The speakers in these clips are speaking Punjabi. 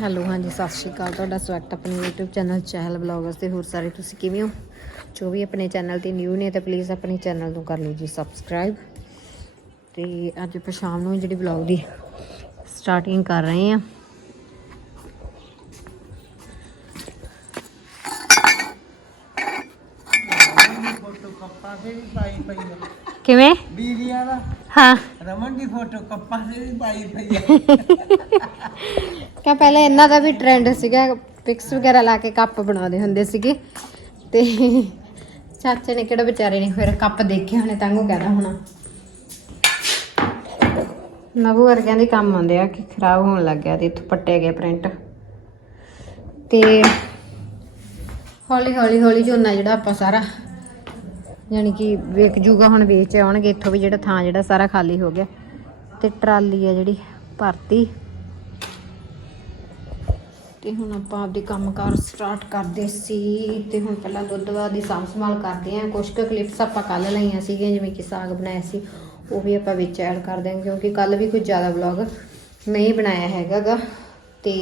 ਹੈਲੋ ਹਾਂਜੀ ਸਤਿ ਸ਼੍ਰੀ ਅਕਾਲ। ਤੁਹਾਡਾ ਸਵਾਗਤ ਹੈ ਆਪਣੇ YouTube ਚੈਨਲ ਚਹਿਲ ਬਲੌਗਰਸ ਤੇ। ਹੋਰ ਸਾਰੇ ਤੁਸੀਂ ਕਿਵੇਂ ਹੋ? ਜੋ ਵੀ ਆਪਣੇ ਚੈਨਲ ਤੇ ਨਿਊ ਨੇ ਤਾਂ ਪਲੀਜ਼ ਆਪਣੇ ਚੈਨਲ ਨੂੰ ਕਰ ਲਓ ਜੀ ਸਬਸਕ੍ਰਾਈਬ ਤੇ ਅੱਜ ਆਪਾਂ ਸ਼ਾਮ ਨੂੰ ਜਿਹੜੀ ਬਲੌਗ ਦੀ ਸਟਾਰਟਿੰਗ ਕਰ ਰਹੇ ਹਾਂ। ਆ ਕਿਵੇਂ? ਬੀੜੀਆਂ ਦਾ। ਹਾਂ। ਰਮਨ ਦੀ ਫੋਟੋ ਕੱਪਾਂ ਤੇ ਵੀ ਪਾਈ ਪਈ ਆ। ਕਿਆ ਪਹਿਲੇ ਇਹਨਾਂ ਦਾ ਵੀ ਟ੍ਰੈਂਡ ਸੀਗਾ ਪਿਕਸ ਵਗੈਰਾ ਲਾ ਕੇ ਕੱਪ ਬਣਾਉਂਦੇ ਹੁੰਦੇ ਸੀਗੇ। ਤੇ ਚਾਚੇ ਨੇ ਕਿਹੜਾ ਵਿਚਾਰੇ ਨੇ ਫਿਰ ਕੱਪ ਦੇਖੇ ਹੋਣੇ ਤਾਂ ਉਹ ਕਹਿੰਦਾ ਹੋਣਾ। ਨਵੂ ਵਰਗਿਆਂ ਦੇ ਕੰਮ ਆਉਂਦੇ ਆ, ਕਿ ਖਰਾਬ ਹੋਣ ਲੱਗ ਗਿਆ ਤੇ ਇੱਥੋਂ ਪੱਟੇ ਗਏ ਪ੍ਰਿੰਟ ਤੇ ਹੌਲੀ ਹੌਲੀ ਹੌਲੀ ਝੋਨਾ ਜਿਹੜਾ ਆਪਾਂ ਸਾਰਾ, ਯਾਨੀ ਕਿ ਵੇਖ ਜੂਗਾ ਹੁਣ ਵੇਚ ਆਉਣਗੇ, ਇੱਥੋਂ ਵੀ ਜਿਹੜਾ ਥਾਂ ਜਿਹੜਾ ਸਾਰਾ ਖਾਲੀ ਹੋ ਗਿਆ। ਤੇ ਟਰਾਲੀ ਆ ਜਿਹੜੀ, ਭਰਤੀ। ਤੇ ਹੁਣ ਆਪਾਂ ਆਪਦੇ ਕੰਮਕਾਰ ਸਟਾਰਟ ਕਰਦੇ ਸੀ ਤੇ ਹੁਣ ਪਹਿਲਾਂ ਦੁੱਧ ਬਾਅਦ ਦੀ ਸਾਂਭ ਸੰਭਾਲ ਕਰਦੇ ਆਂ ਕੁਝ ਕੁ ਕਲਿੱਪਸ ਆਪਾਂ ਕੱਲ ਲਈਆਂ ਸੀਗੀਆਂ ਜਿਵੇਂ ਕਿ ਸਾਗ ਬਣਾਇਆ ਸੀ ਉਹ ਵੀ ਆਪਾਂ ਵਿੱਚ ਐਡ ਕਰ ਦਿਆਂਗੇ ਕਿਉਂਕਿ ਕੱਲ ਵੀ ਕੁਝ ਜ਼ਿਆਦਾ ਵਲੌਗ ਨਹੀਂ ਬਣਾਇਆ ਹੈਗਾਗਾ। ਤੇ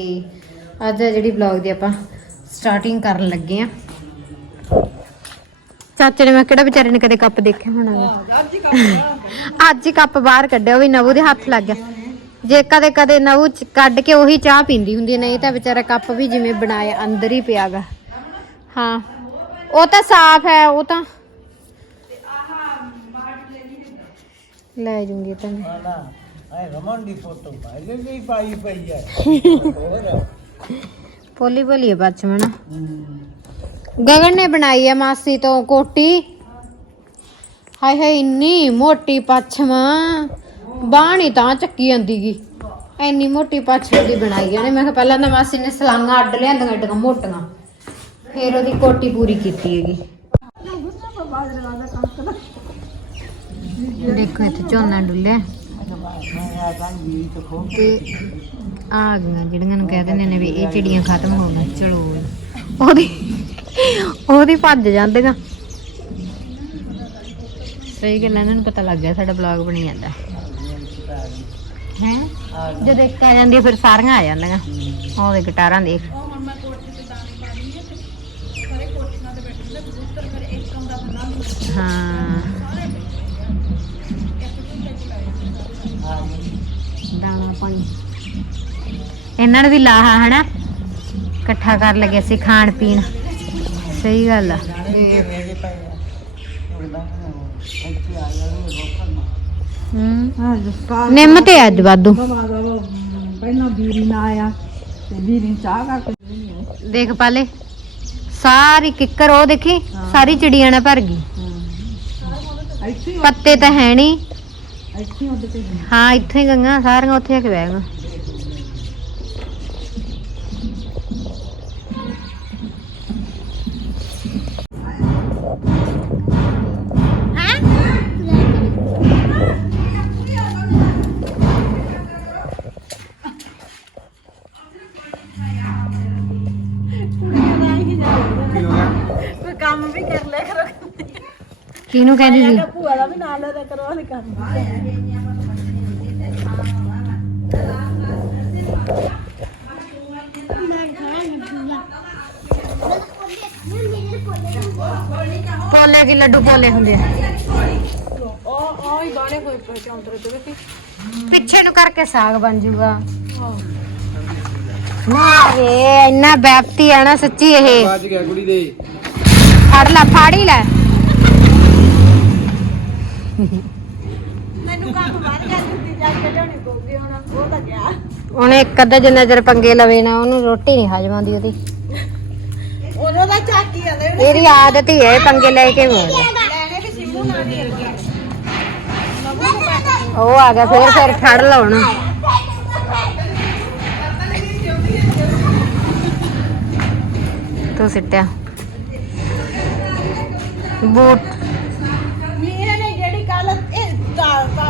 ਅੱਜ ਜਿਹੜੀ ਵਲੌਗ ਦੀ ਆਪਾਂ ਸਟਾਰਟਿੰਗ ਕਰਨ ਲੱਗੇ ਆਂ ਚਾਚੇ ਨੇ ਮੈਂ ਕਿਹੜਾ ਵਿਚਾਰੇ ਨੇ ਕਦੇ ਕੱਪ ਦੇਖਿਆ ਹੋਣਾ ਵਾ। ਅੱਜ ਹੀ ਕੱਪ ਬਾਹਰ ਕੱਢਿਆ ਉਹ ਵੀ ਨਵੂ ਦੇ ਹੱਥ ਲੱਗ ਗਿਆ। ਜੇ ਕਦੇ ਕਦੇ ਨਵੂ ਚ ਕੱਢ ਕੇ ਉਹੀ ਚਾਹ ਪੀਂਦੀ ਹੁੰਦੀ ਹੈ, ਨਹੀਂ ਤਾਂ ਵਿਚਾਰਾ ਕੱਪ ਵੀ ਜਿਵੇਂ ਬਣਾਇਆ ਅੰਦਰ ਹੀ ਪਿਆਗਾ ਹਾਂ ਉਹ ਤਾਂ ਸਾਫ਼ ਹੈ ਉਹ ਤਾਂ। ਲੈ ਜੂੰਗੀ ਤਾਂ ਮੈਂ। ਆਲਾ ਐ ਰਮਨ ਦੀ ਫੋਟੋ ਪਾਈ ਤੇ ਵੀ ਪਾਈ ਪਈ ਆ। ਹੋਰ ਪੋਲੀ ਪੋਲੀ ਹੈ। ਬਚਮਨ ਹਮ। ਗਗਨ ਨੇ ਬਣਾਈ ਹੈ ਮਾਸੀ ਤੋਂ ਕੋਟੀ। ਹਾਏ ਹਾਏ ਇੰਨੀ ਮੋਟੀ ਪੱਛਮ। ਬਾਣੀ ਤਾਂ ਚੱਕੀ ਜਾਂਦੀ ਗੀ। ਇੰਨੀ ਮੋਟੀ ਪੱਛਮ ਦੀ ਬਣਾਈ ਇਹਨੇ ਮੈਂ ਕਿਹਾ ਪਹਿਲਾਂ ਤਾਂ ਮਾਸੀ ਨੇ ਸਲਾਂਗਾ ਅੱਡ ਲਿਆਂਦੀਆਂ ਏਡੀਆਂ ਮੋਟੀਆਂ। ਫਿਰ ਉਹਦੀ ਕੋਟੀ ਪੂਰੀ ਕੀਤੀ ਹੈਗੀ। ਦੇਖੋ ਇੱਥੇ ਝੋਨਾ ਡੁੱਲਿਆ। ਤੇ ਆ ਗਈਆਂ ਜਿਹੜੀਆਂ ਨੂੰ ਕਹਿ ਦਿੰਦੇ ਨੇ ਵੀ ਇਹ ਚਿੜੀਆਂ ਖਤਮ ਹੋ ਗਈਆਂ। ਚਲੋ ਉਹਦੀ ਉਹਦੀ ਭੱਜ ਜਾਂਦੀਆਂ। ਸਹੀ ਗੱਲ, ਇਹਨਾਂ ਨੂੰ ਪਤਾ ਲੱਗ ਗਿਆ ਸਾਡਾ ਬਲੌਗ ਬਣੀ ਜਾਂਦਾ। ਹੈ। ਜਦੋਂ ਇੱਕ ਆ ਜਾਂਦੀ ਹੈ, ਫਿਰ ਸਾਰੀਆਂ ਆ ਜਾਂਦੀਆਂ। ਉਹਦੇ ਗਿਟਾਰਾਂ ਦੇਖ ਹਾਂ ਦਾਣਾ ਪਾਣੀ। ਇਹਨਾਂ ਨੂੰ ਵੀ ਲਾਹਾ ਹਨਾ? ਇਕੱਠਾ ਕਰ ਲਗੇ ਸੀ ਖਾਣ ਪੀਣ ਸਹੀ ਗੱਲ ਆ। ਇਹ ਮੇਰੇ ਪਏ ਆ ਉਹਦਾ ਇੱਥੇ ਆ ਜਾਵੇ ਰੋਕਣ ਹੂੰ। ਨਿੰਮ ਤੇ ਅੱਜ ਵਾਧੂ। ਪਹਿਲਾਂ ਬੀੜੀ ਨਾ ਆਇਆ ਤੇ ਬੀੜੀ ਚਾਹ ਕਰਕੇ ਦੇਖ ਪਾਲੇ ਸਾਰੀ ਕਿੱਕਰ ਉਹ ਦੇਖੀ ਸਾਰੀ ਚਿੜੀਆਂ ਨਾਲ ਭਰ ਗਈ। ਪੱਤੇ ਤਾਂ ਹੈ ਨਹੀਂ ਹਾਂ ਇੱਥੇ ਹੀ ਗੰਗਾ ਸਾਰੀਆਂ ਉੱਥੇ ਆ ਕੇ ਬਹਿ ਗਈਆਂ। ਕਿਹਨੂੰ ਕਹਿੰਦੀ ਸੀ? ਭੂਆ ਦਾ ਵੀ ਨਾਲ ਲੈ ਕਰੋ ਵਾਲੇ ਕੰਮ ਪੋਲੇ ਕੀ ਲੱਡੂ ਪੋਲੇ ਹੁੰਦੇ ਆ। ਉਹ ਉਹ ਹੀ ਬਾਣੇ ਕੋਈ ਚੌਂਤਰੇ ਤੇ ਵੇਖੀ। ਪਿੱਛੇ ਨੂੰ ਕਰਕੇ ਸਾਗ ਬਣ ਜੂਗਾ। ਨਾ ਇੰਨਾ ਬੈਪਤੀ ਆ ਨਾ ਸੱਚੀ ਇਹ। ਵੱਜ ਗਿਆ ਕੁੜੀ ਦੇ। ਫੜ ਲੈ ਫੜ ਹੀ ਲੈ। ਮੈਨੂੰ ਕੰਮ ਬਾਹਰ ਕਰ ਦਿੱਤੀ ਜਾ ਕੇ ਲਿਆਉਣੀ ਪਊਗੀ ਹੁਣ ਉਹ ਤਾਂ ਗਿਆ। ਉਹਨੇ ਇੱਕ ਅੱਧਾ ਜਿੰਨਾ ਚਿਰ ਪੰਗੇ ਲਵੇ ਨਾ ਉਹਨੂੰ ਰੋਟੀ ਨਹੀਂ ਹਜਮ ਆਉਂਦੀ ਉਹਦੀ। ਉਹਨਾਂ ਦਾ ਝਾਕੀ ਆਂਦੇ ਇਹਦੀ ਆਦਤ ਹੀ ਹੈ ਪੰਗੇ ਲੈ ਕੇ ਮੋੜਦਾ ਲੈਣੇ ਵੀ ਸਿੰਮੂ ਨਾਲ ਹੀ ਅੱਗੇ। ਉਹ ਆ ਗਿਆ ਫੇਰ ਫੇਰ ਫੜ ਲਾਉਣ। ਤੂੰ ਸਿੱਟਿਆ। ਬੂਟ।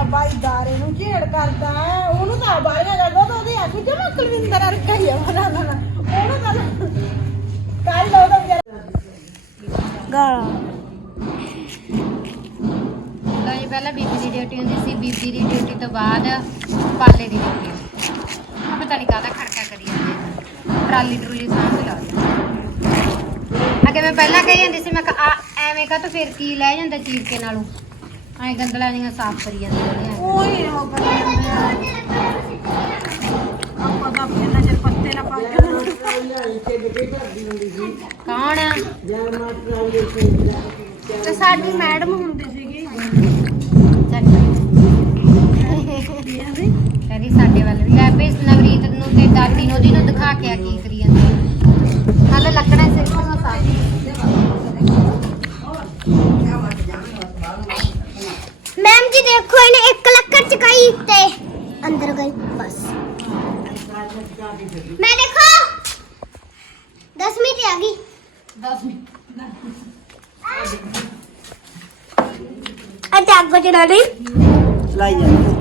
ਦਾ ਬਾਈ ਦਾਰੇ ਨੂੰ ਝੇੜ ਕਰਦਾ ਹੈ, ਉਹਨੂੰ ਤਾਂ ਬਾਲੀਆਂ ਕਰਦਾ ਤਾਂ ਉਹਦੀ ਅੱਖ ਜਮਾ ਕੁਲਵਿੰਦਰ ਵਰਗਾ ਹੀ ਆ ਬਣਾ ਬਣਾ ਉਹਨੂੰ ਤਾਂ ਕੱਲ ਉਹਦਾ ਵਿਚਾਰਾ ਗਾਲਾਂ। ਲੋ ਜੀ ਪਹਿਲਾਂ ਬੀਬੀ ਦੀ ਡਿਊਟੀ ਹੁੰਦੀ ਸੀ। ਬੀਬੀ ਦੀ ਡਿਊਟੀ ਤੋਂ ਬਾਅਦ ਪਾਲੇ ਦੀ ਡਿਊਟੀ ਪਤਾ ਨਹੀਂ ਕਾਹਦਾ ਖੜਕਾ ਕਰੀ ਜਾਂਦੇ। ਟਰਾਲੀ ਟਰੂਲੀ ਸਾਂਭ ਲਾ ਅੱਗੇ ਮੈਂ ਪਹਿਲਾਂ ਕਹੀ ਜਾਂਦੀ ਸੀ ਮੈਂ ਕਿਹਾ ਆ ਐਵੇਂ ਕਾ ਤਾਂ ਫਿਰ ਕੀ ਲੈ ਜਾਂਦਾ ਚੀਰ ਕੇ ਨਾਲੋਂ? ਐਂ ਗੰਦਲਾਂ ਦੀਆਂ ਸਾਫ਼ ਕਰੀ ਜਾਂਦੀ ਉਹਨੇ ਉਹੀ ਉਹ ਕਰ ਲੈਂਦੇ ਆ ਆਪਾਂ ਤਾਂ ਇਹਨਾਂ ਚਿਰ ਪੱਤੇ ਨਾ ਪਾ ਕੇ ਕੌਣ? ਤੇ ਸਾਡੀ ਮੈਡਮ ਹੁੰਦੀ ਸੀਗੀ। ਚੱਲ ਕਹਿੰਦੀ ਸਾਡੇ ਵੱਲ ਵੀ। ਲੈ ਭੇਜ ਨਵਰੀਤ ਨੂੰ ਤੇ ਦਾਦੀ ਨੂੰ ਉਹਦੀ ਨੂੰ ਦਿਖਾ ਕੇ ਆ ਕੀ ਕਰੀ ਜਾਂਦੀ ਕੱਲ ਲੱਕੜਾਂ ਸਿਰ ਤੋਂ ਸਾਫ਼। ਜੀ ਦੇਖੋ ਇਹਨੇ ਇੱਕ ਲੱਕੜ ਚਕਾਈ ਤੇ ਅੰਦਰ ਗਈ ਬਸ। ਮੈਂ ਦੇਖੋ 10 ਮਿੰਟ ਆ ਗਈ। 10 ਮਿੰਟ। ਅੱਛਾ ਅੱਗੋ ਚਲਾ ਲਈ ਚਲਾਈ ਜਾਂਦੇ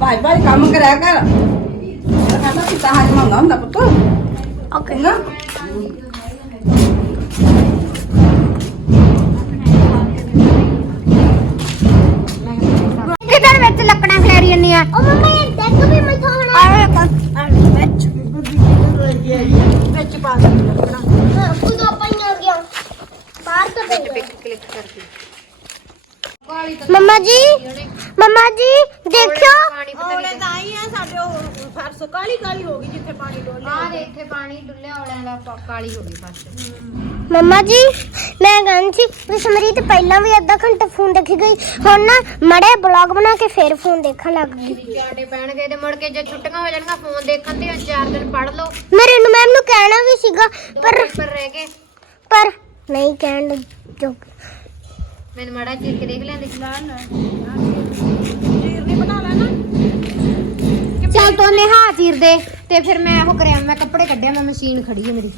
ਭਾਈ ਭਾਈ ਕੰਮ ਕਰਿਆ ਕਰ। ਕਹਿੰਦਾ ਕਿ ਤਾਂ ਹਜਮਾਉਂਦਾ ਹੁੰਦਾ ਪੁੱਤ। ਓਕੇ। ਨਾ। ਆ। ਉਹ ਮੰਮਾ ਇਹ ਦੇਖ ਵੀ ਮੈਂ ਥੋੜਾ ਵਿੱਚ ਵਿੱਚ ਪਾ ਦੇ ਲੱਕੜਾਂ ਉਦੋਂ ਪਈਆਂ ਗਿਆ ਬਾਹਰ ਤੋਂ ਪਈਆਂ ਪਿਕ ਕਲਿੱਕ ਕਰਕੇ ਕਾਲੀ ਤਾਂ ਮੰਮਾ ਜੀ ਮੰਮਾ ਜੀ ਦੇਖਿਓ। ਪਾਣੀ ਪਤਾ ਔਲੇ ਨਹੀਂ ਤਾਂ ਆਈ ਆ ਸਾਡੇ ਉਹ ਫਰਸ ਕਾਲੀ ਕਾਲੀ ਹੋ ਗਈ ਜਿੱਥੇ ਪਾਣੀ ਡੋਲਿਆ ਆ ਦੇ ਇੱਥੇ ਪਾਣੀ ਡੁੱਲਿਆ ਔਲਿਆਂ ਦਾ ਪਾ- ਕਾਲੀ ਹੋ ਗਈ ਬਸ। ਮੰਮਾ ਜੀ ਮੈਂ ਕਹਿੰਦੀ ਸੀ ਵੀ ਸਮਰੀਤ ਪਹਿਲਾਂ ਵੀ ਅੱਧਾ ਘੰਟਾ ਫੋਨ ਦੇਖੀ ਗਈ ਹੁਣ ਨਾ ਮੜੇ ਬਲੌਗ ਬਣਾ ਕੇ ਫੇਰ ਫੋਨ ਦੇਖਣ ਲੱਗ ਗਈ। ਚਾਟੇ ਪੈਣਗੇ ਤੇ ਮੁੜ ਕੇ ਜੇ ਛੁੱਟੀਆਂ ਹੋ ਜਾਣਗੀਆਂ ਫੋਨ ਦੇਖਣ ਦੀਆਂ ਚਾਰ ਦਿਨ ਪੜ ਲਓ। ਮੇਰੇ ਨੂੰ ਮੈਮ ਨੂੰ ਕਹਿਣਾ ਵੀ ਸੀਗਾ ਪਰ ਪੇਪਰ ਰਹਿ ਗਏ। ਪਰ ਨਹੀਂ ਕਹਿਣ ਜੋ ਮੈਨੂੰ ਮਾੜਾ ਚੀਰ ਕੇ ਦੇਖ ਲੈਂਦੇ ਚੀਰ ਚੱਲ ਤੂੰ ਨਿਹਾ ਚੀਰ ਦੇ ਤੇ ਫਿਰ ਮੈਂ ਉਹ ਕਰਿਆ ਮੈਂ ਕੱਪੜੇ ਕੱਢਿਆ ਮੈਂ ਮਸ਼ੀਨ ਖੜੀ ਹੈ ਮੇਰੀ।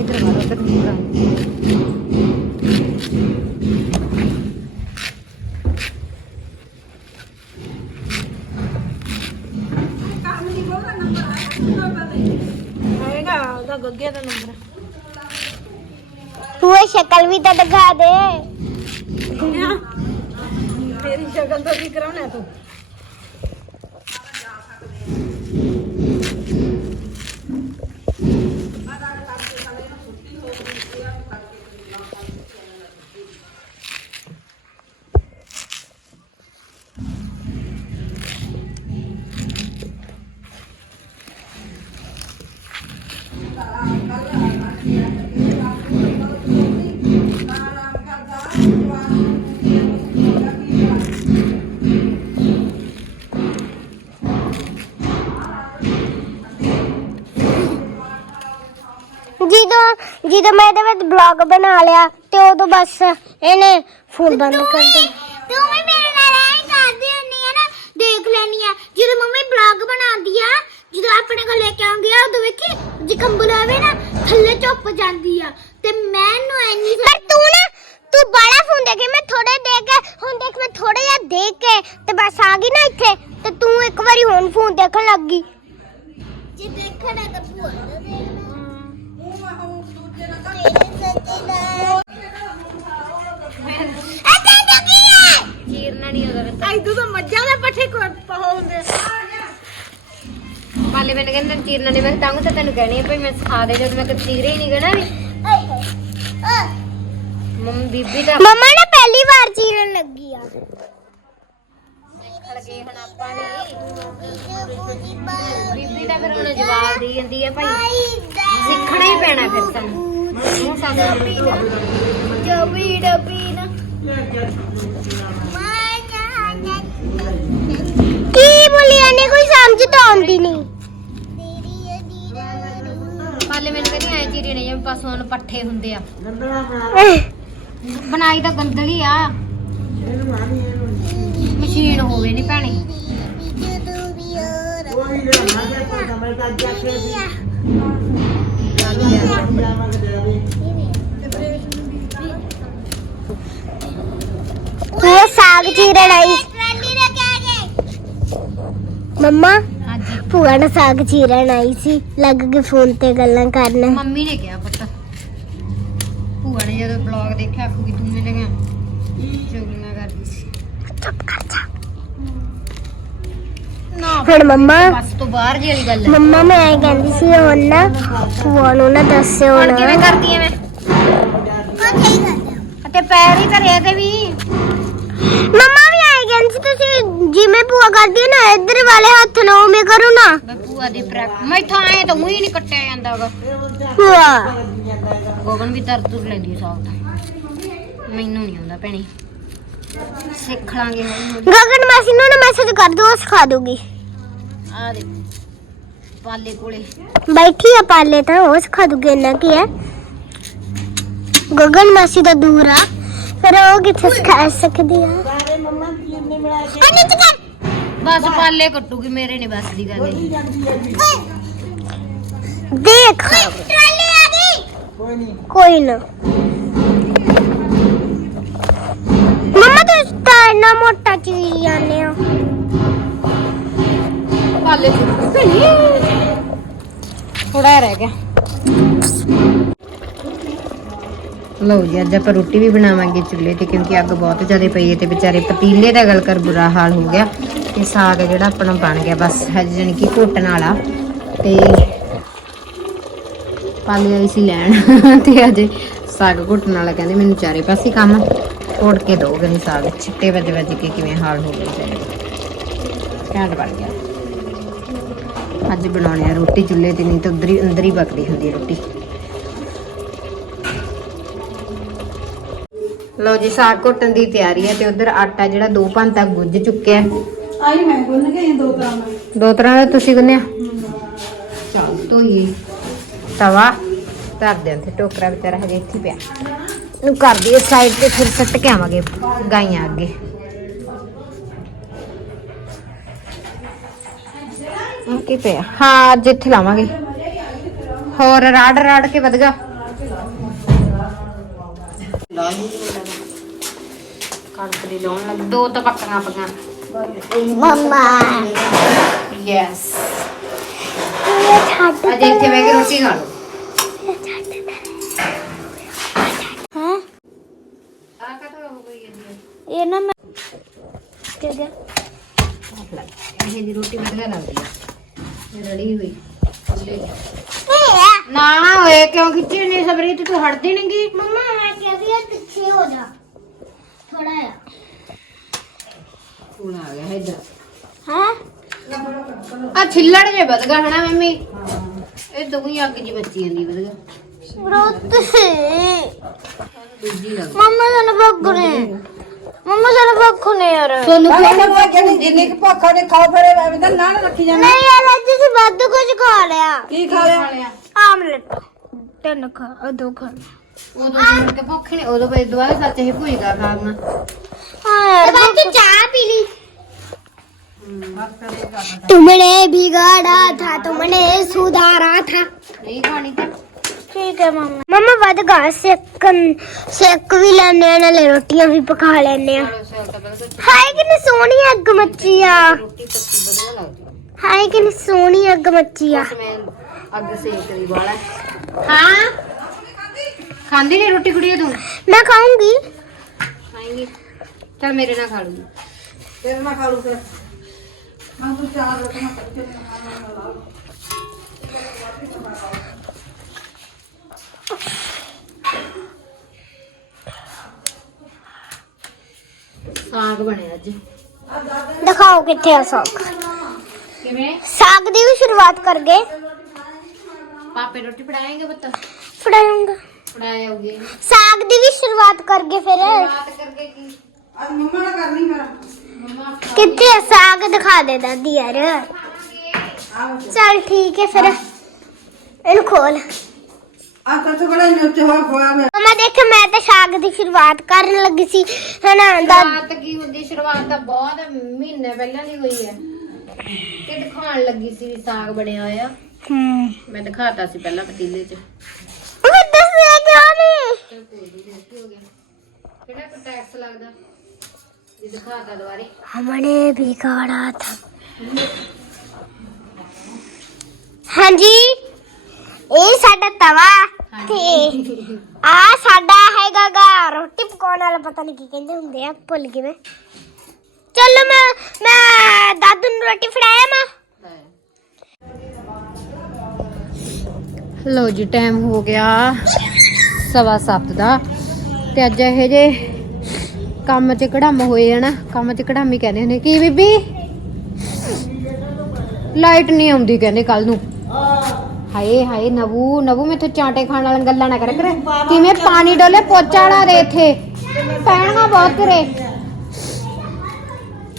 ਇੱਧਰ ਮਾਰੋ ਉੱਧਰ ਨੂੰ ਕਰਾਂ ਆਏਗਾ ਉਹਦਾ ਗੱਗੇ ਦਾ ਨੰਬਰ। ਤੂੰ ਇਹ ਸ਼ਕਲ ਵੀ ਤਾਂ ਦਿਖਾ ਦੇ। ਤੇਰੀ ਸ਼ਕਲ ਤੋਂ ਕੀ ਕਰਾਉਣਾ ਤੂੰ? ਜਦੋਂ ਜਦੋਂ ਮੈਂ ਇਹਦੇ ਵਿੱਚ ਬਲੌਗ ਬਣਾ ਲਿਆ ਤੇ ਉਦੋਂ ਬਸ ਇਹਨੇ ਫੋਨ ਬੰਦ ਕਰ ਦਿੱਤਾ। ਤੂੰ ਵੀ ਮੇਰੇ ਨਾਲ ਐਂ ਕਰਦੀ ਹੁੰਨੀ ਆ ਨਾ ਦੇਖ ਲੈਣੀ ਆ ਜਦੋਂ ਮੰਮੀ ਬਲੌਗ ਬਣਾਉਂਦੀ ਆ ਜਦੋਂ ਆਪਣੇ ਕੋਲ ਲੈ ਕੇ ਆਉਂਦੀ ਆ ਉਦੋਂ ਵੇਖੀ ਜੇ ਕੰਬਲ ਆਵੇ ਨਾ ਥੱਲੇ ਚੁੱਪ ਜਾਂਦੀ ਆ ਤੇ ਮੈਨੂੰ ਐਨੀ ਪਰ ਤੂੰ ਨਾ ਤੂੰ ਬੜਾ ਫੋਨ ਦੇਖੇ ਮੈਂ ਥੋੜੇ ਦੇਖ ਕੇ ਹੁਣ ਦੇਖ ਮੈਂ ਥੋੜਾ ਜਿਹਾ ਦੇਖ ਕੇ ਤੇ ਬਸ ਆ ਗਈ ਨਾ ਇੱਥੇ ਤੇ ਤੂੰ ਇੱਕ ਵਾਰੀ ਹੁਣ ਫੋਨ ਦੇਖਣ ਲੱਗ ਗਈ। ਜੇ ਦੇਖਣਾ ਤਾਂ ਭੂਆ ਦਾ ਚੀਰਨਾ ਨਹੀਂ ਉਹਦਾ ਵਿੱਚ ਐਦੂ ਤਾਂ ਮੱਝਾਂ ਦੇ ਪੱਠੇ ਕੋ ਪਹੋ ਹੁੰਦੇ ਪਾਲੇ ਮੈਨੂੰ ਕਹਿੰਦੇ ਚੀਰਨਾ ਨਹੀਂ ਮੈਂ ਤਾਂ ਤਾਂ ਤੈਨੂੰ ਕਹਿਣੀ ਆ ਭਈ ਮੈਂ ਸਿਖਾ ਦੇ ਜਦੋਂ ਮੈਂ ਕਦੇ ਚੀਰੇ ਹੀ ਨਹੀਂ ਗਣਾ ਵੀ। ਮੰਮੀ ਬੀਬੀ ਤਾਂ ਮੰਮਾ ਨੇ ਪਹਿਲੀ ਵਾਰ ਚੀਰਨ ਲੱਗੀ ਆ। ਸਿੱਖ ਲਗੇ ਹੁਣ ਆਪਾਂ ਵੀ। ਬੀਬੀ ਤਾਂ ਫਿਰ ਹੁਣ ਜਵਾਬ ਦੇ ਜਾਂਦੀ ਹੈ ਭਾਈ। ਸਿੱਖਣਾ ਹੀ ਪੈਣਾ ਫਿਰ ਸਾਨੂੰ ਹੁਣ ਸਾਨੂੰ ਜੋ ਵੀ ਡੱਬੀ ਨਾ ਕੀ ਬੋਲਿਆ ਨੇ ਕੋਈ ਸਮਝ ਤਾਂ ਆਉਂਦੀ ਨਹੀਂ ਪਾਲੇ ਮੈਨੂੰ ਕਹਿੰਦੀ ਐ ਚੀਰੀ ਨਹੀਂ ਜਿਵੇਂ ਪੱਠੇ ਹੁੰਦੇ ਆ। ਬਣਾਈ ਤਾਂ ਗੰਦਲੀ ਆ। ਮਸ਼ੀਨ ਹੋਵੇ ਨਹੀਂ ਭੈਣੀ। ਸਾਗ ਚੀਰਨ ਆਈ ਮੰਮਾ ਭੂਆ ਨੇ ਸਾਗ ਚੀਰਨ ਆਈ ਸੀ ਲੱਗ ਕੇ ਫੋਨ ਤੇ ਗੱਲਾਂ ਕਰਨ। ਮੰਮੀ ਨੇ ਕਿਹਾ ਪੁੱਤ। ਭੂਆ ਨੇ ਜਦੋਂ ਬਲੌਗ ਦੇਖਿਆ ਆਖੂਗੀ ਤੂੰ ਹੁਣ ਮੰਮਾ ਬਸ ਤੋਂ ਬਾਹਰ ਜੀ ਵਾਲੀ ਗੱਲ ਹੈ। ਮੰਮਾ ਮੈਂ ਐਂ ਕਹਿੰਦੀ ਸੀ ਹੁਣ ਨਾ ਭੂਆ ਨੂੰ ਨਾ ਦੱਸਿਓ ਹੁਣ ਨਾ। ਕਿਵੇਂ ਕਰਦੀ ਐ ਮੈਂ? ਅਤੇ ਪੈਰ ਹੀ ਧਰਿਆ ਤੇ ਵੀ। ਮੰਮਾ ਵੀ ਆਏ ਕਹਿੰਦੀ ਸੀ ਤੁਸੀਂ ਜਿਵੇਂ ਭੂਆ ਕਰਦੀ ਹੈ ਨਾ ਇੱਧਰ ਵਾਲੇ ਹੱਥ ਨਾਲ ਉਵੇਂ ਕਰੋ ਨਾ। ਮੈਂ ਭੂਆ ਦੀ ਪ੍ਰੈਕ ਮੈਥੋਂ ਆਏ ਤਾਂ ਮੂੰਹ ਹੀ ਨਹੀਂ ਕੱਟਿਆ ਜਾਂਦਾਗਾ ਭੂਆ। ਗੋਗਨ ਵੀ ਦੁਰ ਲੈਂਦੀ ਹੈ ਮੈਨੂੰ ਨਹੀਂ ਆਉਂਦਾ ਭੈਣੇ। ਸਿੱਖ ਲਾਂਗੇ। ਹੌਲੀ ਹੌਲੀ ਗਗਨ ਮਾਸੀ ਨੂੰ ਨਾ ਮੈਸੇਜ ਕਰ ਦੋ ਉਹ ਸਿਖਾ ਦੂਗੀ ਆ ਦੇ ਪਾਲੇ ਕੋਲੇ। ਬੈਠੀ ਆ ਪਾਲੇ ਤਾਂ ਉਹ ਸਿਖਾ ਦੂਗੀ ਇੰਨਾ ਕੀ ਹੈ। ਗਗਨ ਮਾਸੀ ਦਾ ਦੂਰ ਆ। ਪਰ ਉਹ ਕਿੱਥੇ ਸਿਖਾ ਸਕਦੀ ਆ? ਸਾਰੇ ਮੰਮਾ ਜਿੰਨੇ ਮਿਲਾ ਕੇ ਅੰਨੀ ਚ ਕਰ। ਬਸ ਪਾਲੇ ਕੱਟੂਗੀ ਮੇਰੇ ਨਹੀਂ ਬਸ ਦੀ ਗੱਲ ਦੇਖ। ਟਰਾਲੀ ਆ ਗਈ। ਕੋਈ ਨਹੀਂ ਕੋਈ ਨਾ। ਮਮਾ ਤੂੰ ਤਾਂ ਇੰਨਾ ਮੋਟਾ ਚੀਜ਼ ਆਨੇ ਆ ਪਾਲੇ ਥੋੜਾ ਰਹਿ ਗਿਆ। ਲਓ ਜੀ, ਅੱਜ ਆਪਾਂ ਰੋਟੀ ਵੀ ਬਣਾਵਾਂਗੇ ਚੁੱਲ੍ਹੇ ਤੇ, ਕਿਉਂਕਿ ਅੱਗ ਬਹੁਤ ਜ਼ਿਆਦਾ ਪਈ ਹੈ ਤੇ ਵਿਚਾਰੇ ਪਤੀਲੇ ਦਾ ਗੱਲ ਕਰ ਬੁਰਾ ਹਾਲ ਹੋ ਗਿਆ ਤੇ ਸਾਗ ਜਿਹੜਾ ਆਪਣਾ ਬਣ ਗਿਆ ਬਸ, ਹਜੇ ਜਾਣੀ ਕਿ ਘੁੱਟਣ ਵਾਲਾ ਤੇ ਪਾਲੀ ਆਈ ਸੀ ਲੈਣ ਤੇ ਅਜੇ ਸਾਗ ਘੁੱਟਣ ਵਾਲਾ ਕਹਿੰਦੇ ਮੈਨੂੰ ਚਾਰੇ ਪਾਸੇ ਕੰਮ ਘੋਟ ਕੇ ਦੋ ਗਨੀ ਸਾਗ, ਛਿੱਟੇ ਵੱਜ ਵੱਜ ਕੇ ਕਿਵੇਂ ਹਾਲ ਹੋ ਗਏ ਵਿਚਾਰੇ। ਬਣ ਗਿਆ। ਅੱਜ ਬਣਾਉਣੀ ਆ ਰੋਟੀ ਚੁੱਲ੍ਹੇ ਤੇ ਨਹੀਂ ਤਾਂ ਉਧਰ ਹੀ ਅੰਦਰ ਹੀ ਪੱਕਦੀ ਹੁੰਦੀ ਰੋਟੀ। ਲਓ ਜੀ ਸਾਗ ਘੁੱਟਣ ਦੀ ਤਿਆਰੀ ਹੈ ਤੇ ਉਧਰ ਆਟਾ ਜਿਹੜਾ ਦੋ ਤੱਕ ਗੁੱਝ ਚੁੱਕਿਆ। ਆਈ ਮੈਂ ਗੁੰਨ ਗਈ ਦੋ ਗ੍ਰਾਮ ਦੋ ਤਰ੍ਹਾਂ ਦਾ ਤੁਸੀਂ ਗੁੰਨਿਆ? ਚੱਲ ਧੋਈਏ। ਤਵਾ ਧਰ ਦੇ ਤੇ ਟੋਕਰਾ ਵਿਚਾਰਾ ਹਜੇ ਇੱਥੇ ਪਿਆ। ਨੂੰ ਕਰ ਦਈਏ ਸਾਈਡ ਤੇ ਫਿਰ ਸੱਟ ਕੇ ਆਵਾਂਗੇ ਗਾਈਆਂ ਅੱਗੇ। ਕੀ ਪਿਆ ਹਾਂ ਅੱਜ ਇੱਥੇ ਲਾਵਾਂਗੇ। ਹੋਰ ਰਾੜ ਰਾੜ ਕੇ ਵਧਗਾ ਕਣਕ ਦੀ ਲਾਉਣ ਲੱਗ। ਦੋ ਤਾਂ ਪੱਕੀਆਂ ਪੱਕੀਆਂ ਮਮਾ। ਯੈਸ ਇਹ ਅੱਜ ਇੱਥੇ ਕੇ ਰੋਟੀ ਖਾ ਲਓ। ਨਾ ਮੈਂ ਕੀ ਗਿਆ ਇਹ ਦੀ ਰੋਟੀ ਵਧੀਆ ਲੱਗਦੀ ਹੈ ਰੜੀ ਹੋਈ। ਲੈ। ਇਹ ਨਾ ਹੋਏ ਕਿਉਂ ਖਿੱਚੀ ਨਹੀਂ ਸਬਰੀ? ਤੇ ਤੂੰ ਹਟਦੀ ਨਹੀਂ ਗੀ। ਮਮਾ ਮੈਂ ਕਹਿੰਦੀ ਆ ਪਿੱਛੇ ਹੋ ਜਾ। ਥੋੜਾ ਜਿਹਾ। ਫੋਨ ਆ ਗਿਆ ਇੱਧਰ। ਹਾਂ? ਆ ਛਿੱਲੜ ਜੇ ਵਧਗਾ ਹਨਾ ਮੰਮੀ? ਇਹ ਦੋਈ ਅੱਗ ਜੀ ਬੱਚੀ ਜਾਂਦੀ ਵਧਗਾ ਰੋਟੀ ਦੂਜੀ ਲੱਗ ਮੰਮਾ ਸਾਨੂੰ ਭੁੱਖ ਨੇ ਮੰਮਾ ਸਾਨੂੰ ਭੁੱਖ ਨੇ ਯਾਰ ਤੁਹਾਨੂੰ ਜਿਹੜੀ ਜਿੰਨੀ ਕੁ ਭੁੱਖ ਉਹਨੇ ਖਾਓ ਫਿਰ ਐਵੇਂ ਤਾਂ ਨਾ ਰੱਖੀ ਜਾਣਾ ਨਹੀਂ ਯਾਰ ਅੱਜ ਅਸੀਂ ਵੱਧ ਕੁਝ ਖਾ ਲਿਆ ਕੀ ਖਾ ਲਿਆ ਆਮਲੇਟ ਤਿੰਨ ਖਾ ਉਹ ਦੋ ਖਾ ਲਿਆ। ਉਦੋਂ ਜਿਵੇਂ ਕਿ ਭੁੱਖ ਨਹੀਂ ਉਦੋਂ ਬਈ ਦੁਬਾਰਾ ਸੱਚ ਹੀ ਭੁਈਗਾ ਖਾਣਾ हाँ यार बात चाय पी ली तुमने बिगाड़ा था तुमने सुधारा था ਨਹੀਂ ਖਾਣੀ ਤਾਂ ਠੀਕ ਹੈ ਮਮਾ। ਮਮਾ ਵੱਧ ਗਾ ਸੇਕਨ ਸੇਕ ਵੀ ਲੈਣੇ ਆ ਨਾਲੇ ਰੋਟੀਆਂ ਵੀ ਪਕਾ ਲੈਣੇ ਆ। ਹਾਏ ਕਿੰਨੀ ਸੋਹਣੀ ਅੱਗ ਮੱਚੀ ਆ। ਹਾਏ ਕਿੰਨੀ ਸੋਹਣੀ ਅੱਗ ਮੱਚੀ ਆ। ਅੱਗ ਸੇਕ ਵਾਲਾ। ਹਾਂ। ਖਾਂਦੀ ਨਹੀਂ ਰੋਟੀ ਕੁੜੀਏ ਤੂੰ? ਮੈਂ ਖਾਉਂਗੀ ਖਾਏਂਗੀ। ਚਲ ਮੇਰੇ ਨਾਲ ਖਾ ਲੂਗੀ ਤੇਰੇ ਨਾਲ ਖਾ ਲੂ ਫਿਰ। ਮੈਂ ਤੂੰ ਚਾਰ ਰੋਟੀਆਂ ਕੱਟ ਕੇ ਖਾ ਲਵਾਂਗਾ ਦਿਖਾਓ ਕਿੱਥੇ ਆ ਸਾਗ। ਕਿਵੇਂ? ਸਾਗ ਦੀ ਵੀ ਸ਼ੁਰੂਆਤ ਕਰ ਪਾਪੇ ਰੋਟੀ ਫੜਾਏਂਗੇ ਪੁੱਤ? ਫੜਾਉਂਗਾ। ਫੜਾਏਗੇ ਸਾਗ ਦੀ ਵੀ ਸ਼ੁਰੂਆਤ ਕਰ ਫਿਰ। ਸ਼ੁਰੂਆਤ ਕਰਕੇ ਕੀ? ਮੰਮਾ ਨਾਲ ਕਰਨੀ ਮੇਰਾ ਕਿੱਥੇ ਆ ਸਾਗ? ਦਿਖਾ ਦੇ ਦਾਦੀ ਯਾਰ। ਚਲ ਠੀਕ ਹੈ ਫਿਰ। ਇਹਨੂੰ ਖੋਲ। ਆ ਤਾਂ ਬੜਾ ਨਿੱਚੇ ਹੋਇਆ ਖੋਇਆ ਮੈਂ ਮਮਾ ਦੇਖ ਮੈਂ ਤਾਂ ਸਾਗ ਦੀ ਸ਼ੁਰੂਆਤ ਕਰਨ ਲੱਗੀ ਸੀ ਹਨਾ ਦਾ ਸ਼ੁਰੂਆਤ ਕੀ ਹੁੰਦੀ ਸ਼ੁਰੂਆਤ ਤਾਂ ਬਹੁਤ ਮਹੀਨੇ ਪਹਿਲਾਂ ਦੀ ਹੋਈ ਹੈ ਤੇ ਦਿਖਾਉਣ ਲੱਗੀ ਸੀ ਵੀ ਸਾਗ ਬਣਿਆ ਹੋਇਆ ਹੂੰ ਮੈਂ ਦਿਖਾਤਾ ਸੀ ਪਹਿਲਾਂ ਪਤੀਲੇ 'ਚ ਮੈਂ ਦੱਸਿਆ ਕਿਉਂ ਨਹੀਂ ਚਲ ਕੋਈ ਨਹੀਂ ਕੀ ਹੋ ਗਿਆ ਕਿਹੜਾ ਕੋ ਟੈਕਸ ਲੱਗਦਾ ਜੀ ਦਿਖਾਤਾ ਦੁਬਾਰੇ हमने बिगाड़ा था ਹਾਂਜੀ ਇਹ ਸਾਡਾ ਤਵਾ ਤੇ ਆ ਸਾਡਾ ਹੈਗਾ ਗਾ ਰੋਟੀ ਪਕਾਉਣ ਵਾਲਾ ਪਤਾ ਨਹੀਂ ਕੀ ਕਹਿੰਦੇ ਹੁੰਦੇ ਆ ਭੁੱਲ ਗਈ ਮੈਂ। ਚਲੋ ਮੈਂ ਮੈਂ ਦਾਦੂ ਨੂੰ ਰੋਟੀ ਫੜਾਇਆ ਮਾਂ। ਲੋ ਜੀ ਟਾਈਮ ਹੋ ਗਿਆ ਸਵਾ ਸੱਤ ਦਾ। ਤੇ ਅੱਜ ਇਹ ਜੇ ਕੰਮ 'ਚ ਕੜਮ ਹੋਏ ਆ ਨਾ ਕੰਮ 'ਚ ਕੜਾਮੀ ਕਹਿੰਦੇ ਨੇ ਕੀ ਬੀਬੀ? ਲਾਈਟ ਨਹੀਂ ਆਉਂਦੀ ਕਹਿੰਦੇ ਕੱਲ ਨੂੰ। ਹਾਏ ਹਾਏ ਨਵੂ ਨਵੂ ਮੈਥੋਂ ਚਾਂਟੇ ਖਾਣ ਵਾਲੀਆਂ ਗੱਲਾਂ ਨਾ ਕਰ ਕਰ। ਕਿਵੇਂ ਪਾਣੀ ਡੋਲੇ ਪੋਚਾ ਵਾਲਾ ਰੇ ਇੱਥੇ। ਪੈਣਗਾ ਬਹੁਤ ਤੇਰੇ।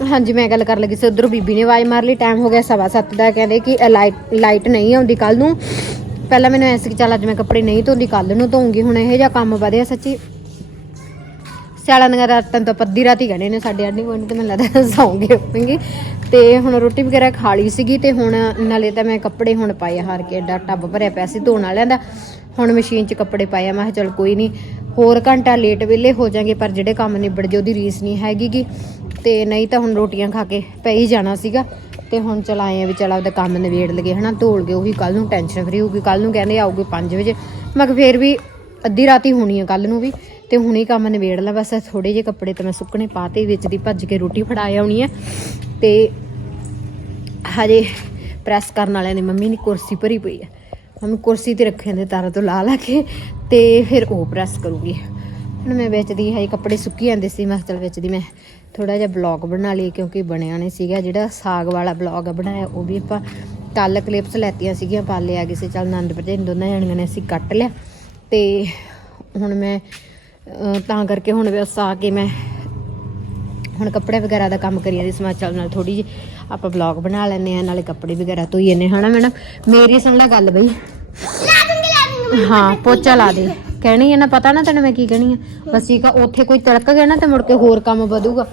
ਹਾਂਜੀ ਮੈਂ ਗੱਲ ਕਰ ਲੱਗੀ ਸੀ ਉਧਰੋਂ ਬੀਬੀ ਨੇ ਆਵਾਜ਼ ਮਾਰ ਲਈ ਟਾਈਮ ਹੋ ਗਿਆ ਸਵਾ ਸੱਤ ਦਾ ਕਹਿੰਦੇ ਕਿ ਲਾਈਟ ਲਾਈਟ ਨਹੀਂ ਆਉਂਦੀ ਕੱਲ ਨੂੰ। ਪਹਿਲਾਂ ਮੈਨੂੰ ਐਸੀ ਕਿ ਚੱਲ ਅੱਜ ਮੈਂ ਕੱਪੜੇ ਨਹੀਂ ਧੋਂਦੀ ਕੱਲ ਨੂੰ ਧੋਉਂਗੀ ਹੁਣ ਇਹ ਜਿਹਾ ਕੰਮ ਵਧਿਆ ਸੱਚੀ। ਸਿਆਲਾਂ ਦੀਆਂ ਰਾਤਾਂ ਤਾਂ ਪੱਦੀ ਰਾਤੀ ਕਹਿੰਦੇ ਨੇ ਸਾਡੇ ਆਂਢੀ ਗੁਆਂਢੀ ਤੇ ਮੈਨੂੰ ਲੱਗਦਾ ਸੌਂਗੇ ਹੋਣਗੇ। ਤੇ ਹੁਣ ਰੋਟੀ ਵਗੈਰਾ ਖਾ ਲਈ ਸੀਗੀ ਤੇ ਹੁਣ ਨਾਲੇ ਤਾਂ ਮੈਂ ਕੱਪੜੇ ਹੁਣ ਪਾਏ ਹਾਰ ਕੇ ਐਡਾ ਟੱਬ ਭਰਿਆ ਪਿਆ ਸੀ ਧੋਣ ਵਾਲਿਆਂ ਦਾ। ਹੁਣ ਮਸ਼ੀਨ 'ਚ ਕੱਪੜੇ ਪਾਇਆ ਮੈਂ ਕਿਹਾ ਚੱਲ ਕੋਈ ਨਹੀਂ, ਹੋਰ ਘੰਟਾ ਲੇਟ ਵੇਲੇ ਹੋ ਜਾਗੇ, ਪਰ ਜਿਹੜੇ ਕੰਮ ਨਿਬੜ ਜੇ ਉਹਦੀ ਰੀਸ ਨਹੀਂ ਹੈਗੀ ਗੀ ਤੇ ਨਹੀਂ ਤਾਂ ਹੁਣ ਰੋਟੀਆਂ ਖਾ ਕੇ ਪੈ ਹੀ ਜਾਣਾ ਸੀਗਾ। ਤੇ ਹੁਣ ਚਲ ਆਏ ਆ ਵੀ ਚਲ ਆਪਦਾ ਕੰਮ ਨਿਬੇੜ ਲਗੇ ਹਨਾ, ਧੋਲ ਗਏ ਉਹੀ ਕੱਲ ਨੂੰ ਟੈਨਸ਼ਨ ਫਰੀ ਹੋਊਗੀ ਕੱਲ ਨੂੰ ਕਹਿੰਦੇ ਆਊਗੇ 5 ਵਜੇ। ਮੈਂ ਕਿਹਾ ਫੇਰ ਵੀ ਅੱਧੀ ਰਾਤੀ ਹੋਣੀ ਆ ਕੱਲ ਨੂੰ ਵੀ। ਤੇ ਹੁਣੇ ਕੰਮ ਨਿਬੇੜ ਲਾ, ਬਸ ਥੋੜੇ ਜਿਹੇ ਕੱਪੜੇ ਤਾਂ ਮੈਂ ਸੁੱਕਣੇ ਪਾਤੇ ਵਿੱਚ ਦੀ, ਭੱਜ ਕੇ ਰੋਟੀ ਫੜਾ ਆਉਣੀ ਆ। ਤੇ ਹਜੇ ਪ੍ਰੈਸ ਕਰਨ ਵਾਲਿਆਂ ਦੀ ਮੰਮੀ ਨੇ ਕੁਰਸੀ ਭਰੀ ਪਈ ਆ। ਮੰਮੀ ਕੁਰਸੀ ਤੇ ਰੱਖੇ ਨੇ ਤਾਰਾਂ ਤੋਂ ਲਾ ਲਾ ਕੇ ਤੇ ਫਿਰ ਉਹ ਪ੍ਰੈਸ ਕਰੂਗੀ। ਹੁਣ ਮੈਂ ਵਿੱਚ ਦੀ ਹਜੇ ਕੱਪੜੇ ਸੁੱਕੀ ਜਾਂਦੇ ਸੀ, ਮੈਂ ਕਿਹਾ ਚੱਲ ਵਿੱਚ ਦੀ ਮੈਂ। ਥੋੜਾ ਜਿਹਾ ਬਲੌਗ ਬਣਾ ਲਈ ਕਿਉਂਕਿ ਬਣਿਆ ਨਹੀਂ ਸੀਗਾ, ਜਿਹੜਾ ਸਾਗ ਵਾਲਾ ਬਲੌਗ ਬਣਾਇਆ, ਉਹ ਵੀ ਆਪਾਂ ਕੱਲ ਕਲਿੱਪਸ ਲੈਤੀਆਂ ਸੀਗੀਆਂ ਪਾਲੇ ਆ ਗਏ ਸੀ ਚੱਲ ਆਨੰਦ ਭਰਜਾਈ ਦੋਨਾਂ ਜਣੀਆਂ ਨੇ ਅਸੀਂ ਕੱਟ ਲਿਆ। ਤੇ ਹੁਣ ਮੈਂ ਤਾਂ ਕਰਕੇ ਹੁਣ ਬਸ ਆ ਕੇ ਮੈਂ ਹੁਣ ਕੱਪੜੇ ਵਗੈਰਾ ਦਾ ਕੰਮ ਕਰੀ ਜਾਂਦੀ ਸਮਾਚਲ ਨਾਲ ਥੋੜੀ ਜਿਹੀ ਆਪਾਂ ਵਲੌਗ ਬਣਾ ਲੈਨੇ ਆ ਨਾਲੇ ਕੱਪੜੇ ਵਗੈਰਾ ਧੋਈ ਜਾਂਦੇ ਹਨਾ ਮੈਡਮ ਮੇਰੀ ਸੁਣ ਲੈ ਗੱਲ ਬਈ। ਹਾਂ ਪੋਚਾ ਲਾ ਦੇ। ਕਹਿਣੀ ਹੈ ਨਾ ਪਤਾ ਨਾ ਤੈਨੂੰ ਮੈਂ ਕੀ ਕਹਿਣੀ ਆ ਬਸ ਠੀਕ ਆ ਉੱਥੇ ਕੋਈ ਤਿਲਕ ਗਿਆ ਨਾ ਤੇ ਮੁੜ ਕੇ ਹੋਰ ਕੰਮ ਵਧੂਗਾ।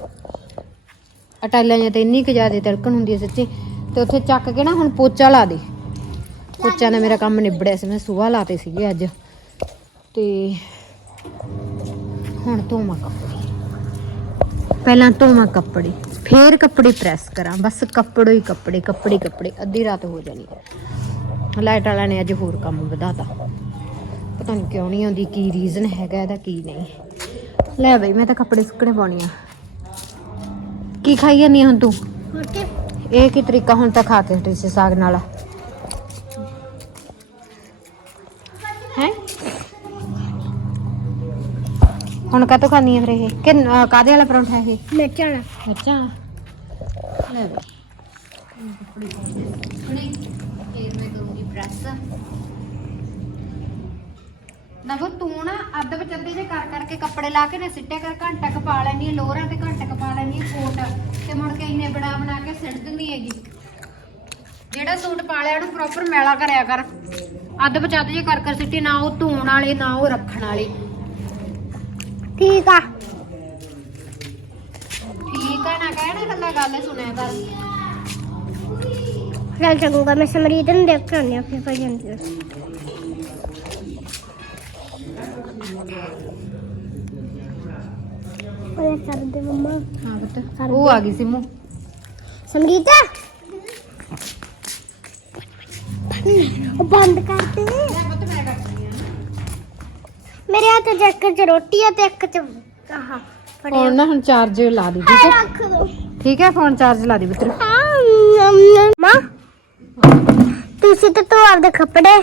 ਅਟਾਲਿਆਂ ਜਾਂ ਤੇ ਇੰਨੀ ਕੁ ਜ਼ਿਆਦਾ ਤਿਲਕਣ ਹੁੰਦੀ ਹੈ ਸੱਚੀ। ਤੇ ਉੱਥੇ ਚੱਕ ਕੇ ਨਾ ਹੁਣ ਪੋਚਾ ਲਾ ਦੇ। ਪੋਚਾ ਨਾਲ ਮੇਰਾ ਕੰਮ ਨਿਬੜਿਆ ਸੀ ਮੈਂ ਸੁਬਾਹ ਲਾਤੇ ਸੀਗੇ ਅੱਜ। ਤੇ ਹੁਣ ਧੋਵਾਂ ਕੱਪੜੇ। ਪਹਿਲਾਂ ਧੋਵਾਂ ਕੱਪੜੇ ਫੇਰ ਕੱਪੜੇ ਪ੍ਰੈਸ ਕਰਾਂ। ਬਸ ਕੱਪੜੋ ਹੀ ਕੱਪੜੇ ਕੱਪੜੇ ਕੱਪੜੇ ਅੱਧੀ ਰਾਤ ਹੋ ਜਾਣੀ ਲਾਈਟ ਵਾਲਿਆਂ ਨੇ ਅੱਜ ਹੋਰ ਕੰਮ ਵਧਾਤਾ। ਪਤਾ ਨਹੀਂ ਕਿਉਂ ਨਹੀਂ ਆਉਂਦੀ ਕੀ ਰੀਜ਼ਨ ਹੈਗਾ ਇਹਦਾ ਕੀ ਨਹੀਂ। ਲੈ ਬਈ ਮੈਂ ਤਾਂ ਕੱਪੜੇ ਸੁੱਕਣੇ ਪਾਉਣੀ ਆ। ਕੀ ਖਾਈ ਜਾਂਦੀ ਹੁਣ ਤੂੰ? ਇਹ ਕੀ ਤਰੀਕਾ ਹੁਣ ਤਾਂ ਖਾ ਕੇ ਹਟੀ ਸੀ ਸਾਗ ਨਾਲ। ਹੁਣ ਕਾਤੋਂ ਖਾਣੀ ਆ ਫਿਰ ਇਹ? ਕਿ ਅਹ, ਕਾਹਦੇ ਵਾਲਾ ਪਰੌਂਠਾ ਇਹ? ਮਿਰਚਾਂ ਨਾਲ। ਅੱਛਾ ਲੈ ਬਈ ਸੁੱਕਣੇ ਫੇਰ ਮੈਂ ਕਰੂੰਗੀ ਪ੍ਰੈਸ। ਨਾ ਉਹ ਤੂੰ ਨਾ ਅੱਧ ਵਿਚੱਦੇ ਜੇ ਕਰ ਕਰਕੇ ਕੱਪੜੇ ਲਾ ਕੇ ਨਾ ਸਿੱਟੇ ਕਰ ਘੰਟਾ ਕ ਪਾ ਲੈਣੀ ਲੋਰਾਂ ਤੇ ਘੰਟਾ ਕ ਪਾ ਲੈਣੀ ਕੋਟ। ਤੇ ਮੁੜ ਕੇ ਇੰਨੇ ਬਣਾ ਬਣਾ ਕੇ ਸਿੱਟ ਦਿੰਦੀ ਹੈਗੀ। ਜਿਹੜਾ ਸੂਟ ਪਾ ਲਿਆ ਉਹਨੂੰ ਪ੍ਰੋਪਰ ਮੈਲਾ ਕਰਿਆ ਕਰ। ਅੱਧ ਵਿਚੱਦ ਜੇ ਕਰ ਕਰ ਸਿੱਟੀ ਨਾ ਉਹ ਧੋਣ ਵਾਲੇ ਨਾ ਉਹ ਰੱਖਣ ਵਾਲੇ। ਠੀਕ ਆ। ਠੀਕ ਆ ਨਾ ਕਹਿਣਾ ਕੱਲਾ ਗੱਲ ਸੁਣਿਆ ਕਰ। ਚੱਲ ਚੰਗਾ ਮੈਂ ਸਮਰੀਤ ਨੂੰ ਦੇਖ ਕੇ ਆਉਂਦੀ ਹਾਂ ਫਿਰ ਪਈ ਜਾਂਦੀ ਹਾਂ ਉਹ ਕਰ ਦੇ ਮੰਮਾ। ਹਾਂ ਪੁੱਤ। ਉਹ ਆ ਗਈ ਸਿਮੂ ਸਮਰੀਤ ਉਹ ਬੰਦ ਕਰ ਦੇ ਮੇਰੇ ਹੱਥ 'ਚ ਇੱਕ 'ਚ ਰੋਟੀ ਆ ਤੇ ਇੱਕ 'ਚ ਆਹ ਫੜਿਆ। ਫੋਨ ਨਾ ਹੁਣ ਚਾਰਜ ਲਾ ਦੀ ਠੀਕ ਐ ਹੈ? ਰੱਖ ਦੋ। ਠੀਕ ਹੈ ਫੋਨ ਚਾਰਜ ਲਾ ਦੀ ਪੁੱਤਰ। ਮਾਂ ਤੁਸੀਂ ਤਾਂ ਧੋ ਆਪਦੇ ਕੱਪੜੇ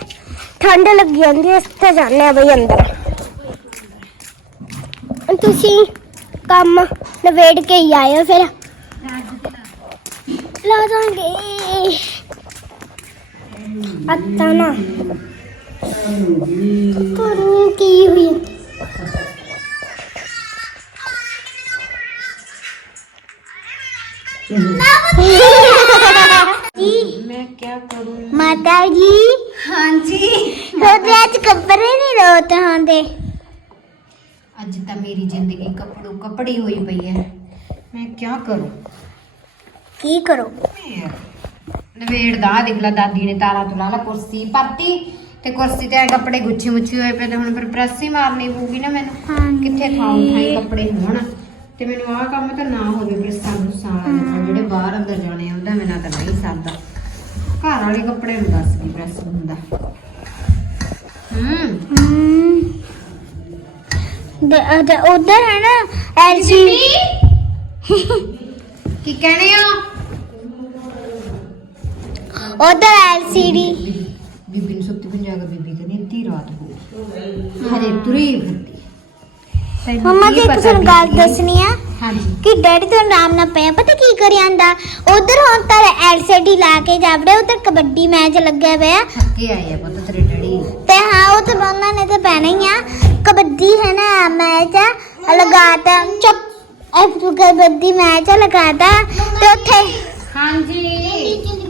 ਠੰਡ ਲੱਗੀ ਜਾਂਦੀ ਹੈ ਇਸ ਤੇ ਜਾਂਦੇ ਆ ਬਈ ਅੰਦਰ। ਤੁਸੀਂ ਕੰਮ ਨਵੇੜ ਕੇ ਹੀ ਆਇਓ ਫਿਰ। ਲਾ ਦਾਂਗੇ। ਅੱਤਾ ਨਾ ਕਰੂ ਕੀ ਹੋਈ ਮੈਂ ਕੀ ਕਰੂੰ ਮਾਤਾ ਜੀ। ਹਾਂਜੀ। ਉਹਦੇ ਅੱਜ ਕੱਪੜੇ ਨਹੀਂ ਰੋਤ ਹੁੰਦੇ ਅੱਜ ਤਾਂ ਮੇਰੀ ਜ਼ਿੰਦਗੀ ਕੱਪੜੋ ਕੱਪੜੀ ਹੋਈ ਪਈ ਹੈ ਮੈਂ ਕੀ ਕਰੂੰ? ਕੀ ਕਰੋ? ਨਵੇੜ ਦਾ ਦੇਖ ਲਾ ਦਾਦੀ ਨੇ ਤਾਰਾ ਤੋਂ ਲਾ ਕੁਰਸੀ ਪਾਤੀ ਤੇ ਕੁਰਸੀ ਤੇ ਐਂ ਕੱਪੜੇ ਗੁੱਛੀ ਮੁੱਛੀ ਹੋਏ ਪਏ ਤੇ ਹੁਣ ਫਿਰ ਪ੍ਰੈਸ ਹੀ ਮਾਰਨੀ ਪਊਗੀ ਨਾ ਮੈਨੂੰ। ਹਾਂਜੀ। ਕਿੱਥੇ ਥਾਂ ਉਠਾਈ ਕੱਪੜੇ ਹੋਣ? ਤੇ ਮੈਨੂੰ ਆਹ ਕੰਮ ਤਾਂ ਨਾ ਹੋਵੇ ਪ੍ਰੈਸਾਂ ਪ੍ਰੂਸਾਂ ਵਾਲੇ ਜਿਹੜੇ ਬਾਹਰ ਅੰਦਰ ਜਾਣੇ ਆ ਉਹਦਾ ਮੈਨਾਂ ਤਾਂ ਨਹੀਂ ਸਰਦਾ। ਘਰ ਵਾਲੇ ਕੱਪੜੇ ਨੂੰ ਦੱਸ ਕੀ ਪ੍ਰੈਸ ਹੁੰਦਾ। ਹੂੰ। ਦੇ ਉਧਰ ਹੈ ਨਾ ਐਲਸੀ ਕੀ ਕਹਿਣੇ ਆ ਉਧਰ ਐਲਸੀਡੀ ਬੀਬੀ ਨੂੰ ਕੇ ਬੀਬੀ ਕਹਿੰਦੀ ਅੱਧੀ ਰਾਤ ਹੋ ਗਈ। ਹਜੇ ਤੁਰੀ ਫਿਰਦੀ। ਤੈਨੂੰ ਮੰਮਾ ਕੀ ਜੀ ਇੱਕ ਪਤਾ ਤੁਹਾਨੂੰ ਗੱਲ ਬੀਬੀ? ਦੱਸਣੀ ਆ ਹਾਂਜੀ। ਕਿ ਡੈਡੀ ਤੋਂ ਆਰਾਮ ਨਾਲ ਪਿਆ ਪਤਾ ਕੀ ਕਰੀ ਜਾਂਦਾ? ਉਧਰ ਹੁਣ ਤਾਂ ਐਲਸੀਡੀ ਲਾ ਕੇ ਜਾਵੜੇ ਉਧਰ ਕਬੱਡੀ ਮੈਚ ਲੱਗਿਆ ਹੋਇਆ। ਥੱਕੇ ਆਏ ਆ ਪੁੱਤ ਤੇਰੇ ਡੈਡੀ। ਤੇ ਹਾਂ ਉਹ ਤਾਂ ਉਹਨਾਂ ਨੇ ਤਾਂ ਪੈਣਾ ਹੀ ਆ। ਕਬੱਡੀ ਹੈ ਨਾ ਮੈਚ ਆ ਲਗਾਤਾ ਚੁੱਪ। ਐਫ ਕਬੱਡੀ ਮੈਚ ਆ ਲਗਾਤਾ। ਤੇ ਉੱਥੇ ਹਾਂਜੀ।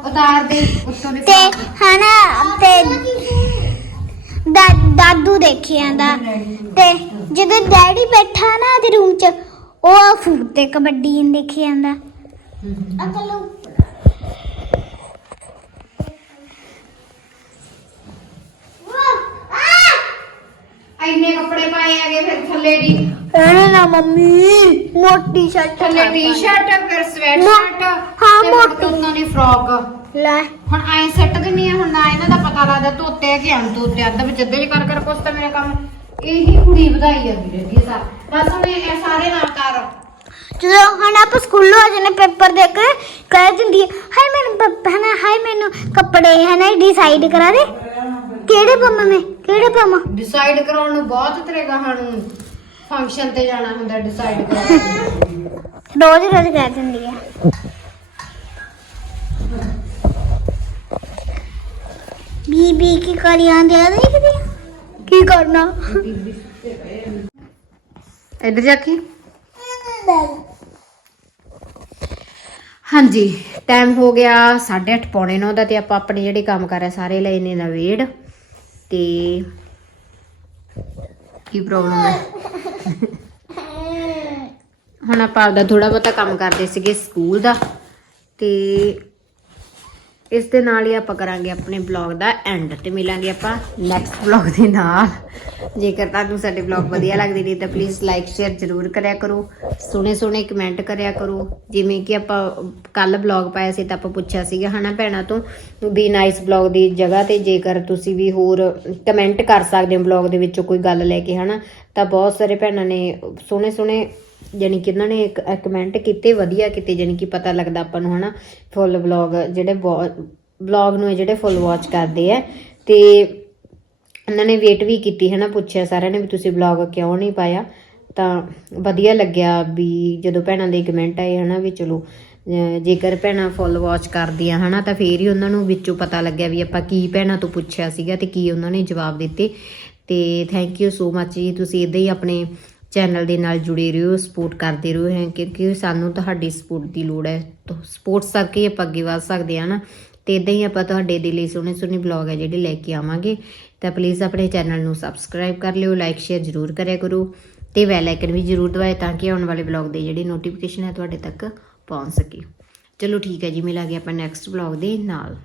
ਉਤਾਰ ਦੇ ਉੱਤੋਂ ਦੇ ਤੇ ਹਨਾ ਤੇ ਦਾ- ਦਾਦੂ ਦੇਖੀ ਜਾਂਦਾ ਤੇ ਜਦੋਂ ਡੈਡੀ ਬੈਠਾ ਨਾ ਉਹਦੇ ਰੂਮ 'ਚ ਉਹ ਫੂਟ ਤੇ ਕਬੱਡੀ ਦੇਖੀ ਜਾਂਦਾ ਅਕਲੂ ਇੰਨੇ ਕੱਪੜੇ ਪਾਏ ਆਗੇ ਫਿਰ ਥੱਲੇ ਦੀ। ਇਹਨੇ ਨਾ ਮੰਮੀ ਮੋਟੀ ਸ਼ਰਟ ਥੱਲੇ ਟੀ-ਸ਼ਰਟ ਫਿਰ ਸਵੈਟ ਮੋ- ਸ਼ਰਟ ਹਾਂ, ਮੋਟੀ। ਉਹਨਾਂ ਦੀ ਫਰੋਕ ਲੈ। ਹੁਣ ਐ ਸੈੱਟ ਦਿੰਨੀ ਆ ਹੁਣ ਨਾ ਇਹਨਾਂ ਦਾ ਪਤਾ ਲੱਗਦਾ ਧੋਤੇ ਆ ਕਿ ਅਣਧੋਤੇ ਅੱਧ ਵਿੱਚ ਅੱਧੇ ਕਰ ਕਰ ਕੁਛ ਤਾਂ ਮੇਰਾ ਕੰਮ। ਇਹੀ ਕੁੜੀ ਵਧਾਈ ਜਾਂਦੀ ਰਹਿੰਦੀ ਹੈ ਸਾਰ ਬਸ ਹੁਣ ਇਹ ਸਾਰੇ ਨਾ ਕਰ। ਜਦੋਂ ਹੁਣ ਆਪਾਂ ਸਕੂਲੋਂ ਆ ਜਾਣੇ ਪੇਪਰ ਦੇ ਕੇ ਕਹਿ ਦਿੰਦੀ ਹੈ ਹਾਏ ਮੈਨੂੰ ਪ- ਹਨਾ ਹਾਏ ਮੈਨੂੰ ਕੱਪੜੇ ਹਨਾ ਡਿਸਾਈਡ ਕਰਾ ਦੇ। ਕਿਹੜੇ ਪੰਮਾ ਮੈਂ? ਕਿਹੜੇ ਪੰਮਾ? ਡਿਸਾਈਡ ਕਰਾਉਣ ਨੂੰ ਬਹੁਤ ਤੇਰੇ ਗਾਹਾਂ ਨੂੰ ਫੰਕਸ਼ਨ ਤੇ ਜਾਣਾ ਹੁੰਦਾ ਡਿਸਾਈਡ ਕਰਾਉਣ ਨੂੰ। ਰੋਜ਼ ਰੋਜ਼ ਕਹਿ ਦਿੰਦੀ ਹੈ ਬੀਬੀ ਕੀ ਕਰੀ ਆਂਦੇ ਆ ਦੇਖਦੀ ਆ? ਕੀ ਕਰਨਾ? ਇੱਧਰ ਜਾ ਕੇ। ਹਾਂਜੀ ਟਾਈਮ ਹੋ ਗਿਆ 8:30 ਪੌਣੇ 9 ਦਾ ਤੇ ਆਪਾਂ ਆਪਣੇ ਜਿਹੜੇ ਕੰਮ ਕਰ ਰਹੇ ਸਾਰੇ ਲਏ ਨੇ ਨਵੇੜ। ਤੇ ਕੀ ਪ੍ਰੋਬਲਮ ਹੈ ਹੁਣ ਆਪਾਂ ਆਪਦਾ ਥੋੜਾ ਬਹੁਤਾ ਕੰਮ ਕਰਦੇ ਸੀਗੇ ਸਕੂਲ ਦਾ ਤੇ ਇਸ ਦੇ ਨਾਲ ਹੀ ਆਪਾਂ ਕਰਾਂਗੇ ਆਪਣੇ ਬਲੌਗ ਦਾ ਐਂਡ ਤੇ ਮਿਲਾਂਗੇ ਆਪਾਂ ਨੈਕਸਟ ਬਲੌਗ ਦੇ ਨਾਲ। ਜੇਕਰ ਤੁਹਾਨੂੰ ਸਾਡੇ ਬਲੌਗ ਵਧੀਆ ਲੱਗਦੇ ਨੇ ਤਾਂ ਪਲੀਜ਼ ਲਾਈਕ ਸ਼ੇਅਰ ਜ਼ਰੂਰ ਕਰਿਆ ਕਰੋ। ਸੋਹਣੇ ਸੋਹਣੇ ਕਮੈਂਟ ਕਰਿਆ ਕਰੋ। ਜਿਵੇਂ ਕਿ ਆਪਾਂ ਕੱਲ ਬਲੌਗ ਪਾਇਆ ਸੀ ਤਾਂ ਆਪਾਂ ਪੁੱਛਿਆ ਸੀਗਾ, ਹਨਾ ਭੈਣਾਂ ਤੋਂ? ਵੀ ਨਾਈਸ ਬਲੌਗ ਦੀ ਜਗ੍ਹਾ ਤੇ ਜੇਕਰ ਤੁਸੀਂ ਵੀ ਹੋਰ ਕਮੈਂਟ ਕਰ ਸਕਦੇ ਹੋ ਬਲੌਗ ਦੇ ਵਿੱਚੋਂ ਕੋਈ ਗੱਲ ਲੈ ਕੇ, ਹਨਾ? ਤਾਂ ਬਹੁਤ ਸਾਰੇ ਭੈਣਾਂ ਨੇ ਸੋਹਣੇ ਸੋਹਣੇ ਜਾਣੀ ਕਿ ਇਹਨਾਂ ਨੇ ਇੱਕ ਕਮੈਂਟ ਕੀਤੇ, ਵਧੀਆ ਕੀਤੇ, ਜਾਣੀ ਕਿ ਪਤਾ ਲੱਗਦਾ ਆਪਾਂ ਨੂੰ, ਹਨਾ ਫੁੱਲ ਵਲੌਗ ਜਿਹੜੇ ਵਲੌਗ ਨੂੰ ਜਿਹੜੇ ਫੁੱਲ ਵਾਚ ਕਰਦੇ ਆ, ਤੇ ਇਹਨਾਂ ਨੇ ਵੇਟ ਵੀ ਕੀਤੀ, ਹਨਾ, ਪੁੱਛਿਆ ਸਾਰਿਆਂ ਨੇ ਵੀ ਤੁਸੀਂ ਵਲੌਗ ਕਿਉਂ ਨਹੀਂ ਪਾਇਆ? ਤਾਂ ਵਧੀਆ ਲੱਗਿਆ ਵੀ ਜਦੋਂ ਭੈਣਾਂ ਦੇ ਕਮੈਂਟ ਆਏ, ਹਨਾ, ਵੀ ਚਲੋ ਜੇਕਰ ਭੈਣਾਂ ਫੁੱਲ ਵਾਚ ਕਰਦੀਆਂ, ਹਨਾ, ਤਾਂ ਫੇਰ ਹੀ ਉਹਨਾਂ ਨੂੰ ਵਿੱਚੋਂ ਪਤਾ ਲੱਗਿਆ ਵੀ ਆਪਾਂ ਕੀ ਭੈਣਾਂ ਤੋਂ ਪੁੱਛਿਆ ਸੀਗਾ ਤੇ ਕੀ ਉਹਨਾਂ ਨੇ ਜਵਾਬ ਦਿੱਤੇ। ਤੇ ਥੈਂਕ ਯੂ ਸੋ ਮੱਚ ਜੀ, ਤੁਸੀਂ ਇਦਾਂ ਹੀ ਆਪਣੇ ਚੈਨਲ ਦੇ ਨਾਲ ਜੁੜੇ ਰਹੋ ਸਪੋਰਟ ਕਰਦੇ ਰਹੋ ਹੈ, ਕਿਉਂਕਿ ਸਾਨੂੰ ਤੁਹਾਡੀ ਸਪੋਰਟ ਦੀ ਲੋੜ ਹੈ। ਸਪੋਰਟ ਕਰਕੇ ਹੀ ਆਪਾਂ ਅੱਗੇ ਵਧ ਸਕਦੇ ਹਾਂ ਨਾ। ਤੇ ਇਦਾਂ ਹੀ ਆਪਾਂ ਤੁਹਾਡੇ ਦੇ ਲਈ ਸੋਹਣੇ ਸੋਹਣੇ ਬਲੌਗ ਹੈ ਜਿਹੜੇ ਲੈ ਕੇ ਆਵਾਂਗੇ। ਤਾਂ ਪਲੀਜ਼ ਆਪਣੇ ਚੈਨਲ ਨੂੰ ਸਬਸਕ੍ਰਾਈਬ ਕਰ ਲਿਓ ਲਾਈਕ ਸ਼ੇਅਰ ਜ਼ਰੂਰ ਕਰਿਆ ਕਰੋ। ਤੇ ਬੈਲ ਆਈਕਨ ਵੀ ਜ਼ਰੂਰ ਦਬਾਏ ਤਾਂ ਕਿ ਆਉਣ ਵਾਲੇ ਬਲੌਗ ਦੇ ਜਿਹੜੇ ਨੋਟੀਫਿਕੇਸ਼ਨ ਹੈ ਤੁਹਾਡੇ ਤੱਕ ਪਹੁੰਚ ਸਕੇ। ਚਲੋ ਠੀਕ ਹੈ ਜੀ, ਮਿਲਾਂਗੇ ਆਪਾਂ ਨੈਕਸਟ ਬਲੌਗ ਦੇ ਨਾਲ।